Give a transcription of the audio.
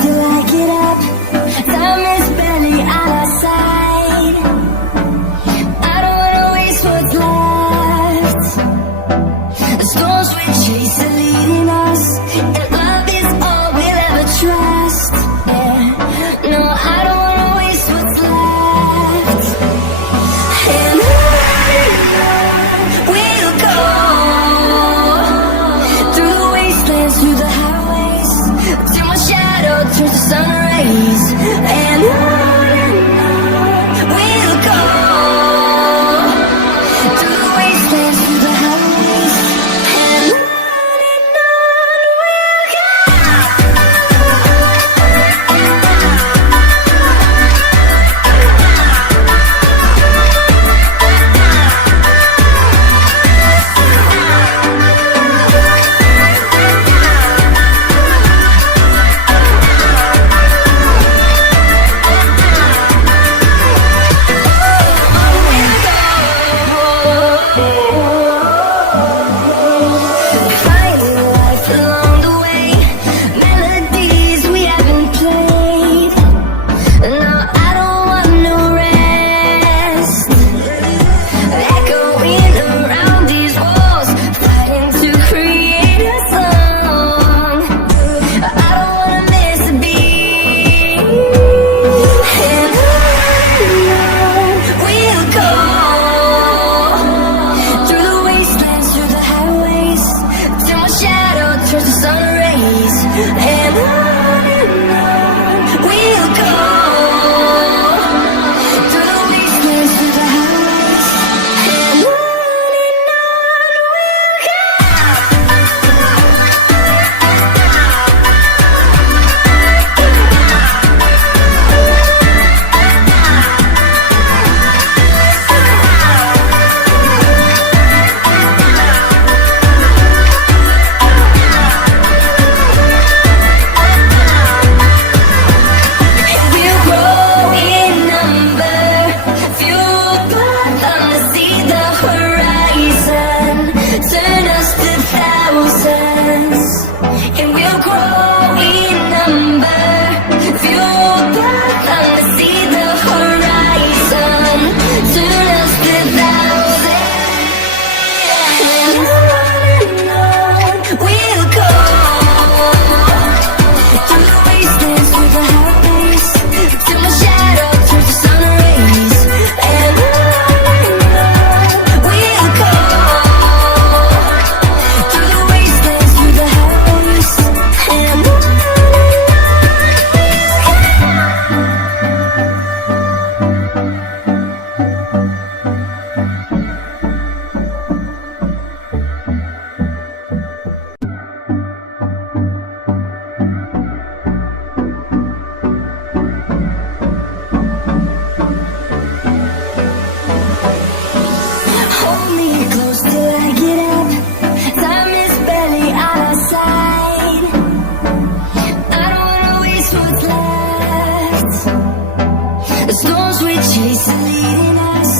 till I get up. Time is barely on our side. I don't wanna waste what's left. The storms we chase are leading us, and love is all we'll ever trust. Yeah, no, I don't wanna waste what's left. And on we'll go, through the wastelands, through the highways, till my shadow turns to sun rays. And on we'll go, through the wastelands, through the highways, and on we'll go. Finding life along the way, melodies we haven't played. No, I don't want no rest. Echoing around these walls, fighting to create a song. I don't wanna miss a beat. And on we'll go, through the wastelands, through the highways, till my shadow turns to sun rays. And on we'll go, through the wastelands, through the highways, and on we'll go. We'll grow in number, fueled by them to see the horizon, turn us to thousands. And we'll grow in number, fueled by them to see the horizon, turn us to thousands. And on we'll go, through the wastelands, through the highways, till my shadow turns to sun rays. And on we'll go, through the wastelands, through the highways, and on. Hold me close till I get up. Time is barely on our side. I don't wanna waste what's left. The storms we chase are leading us,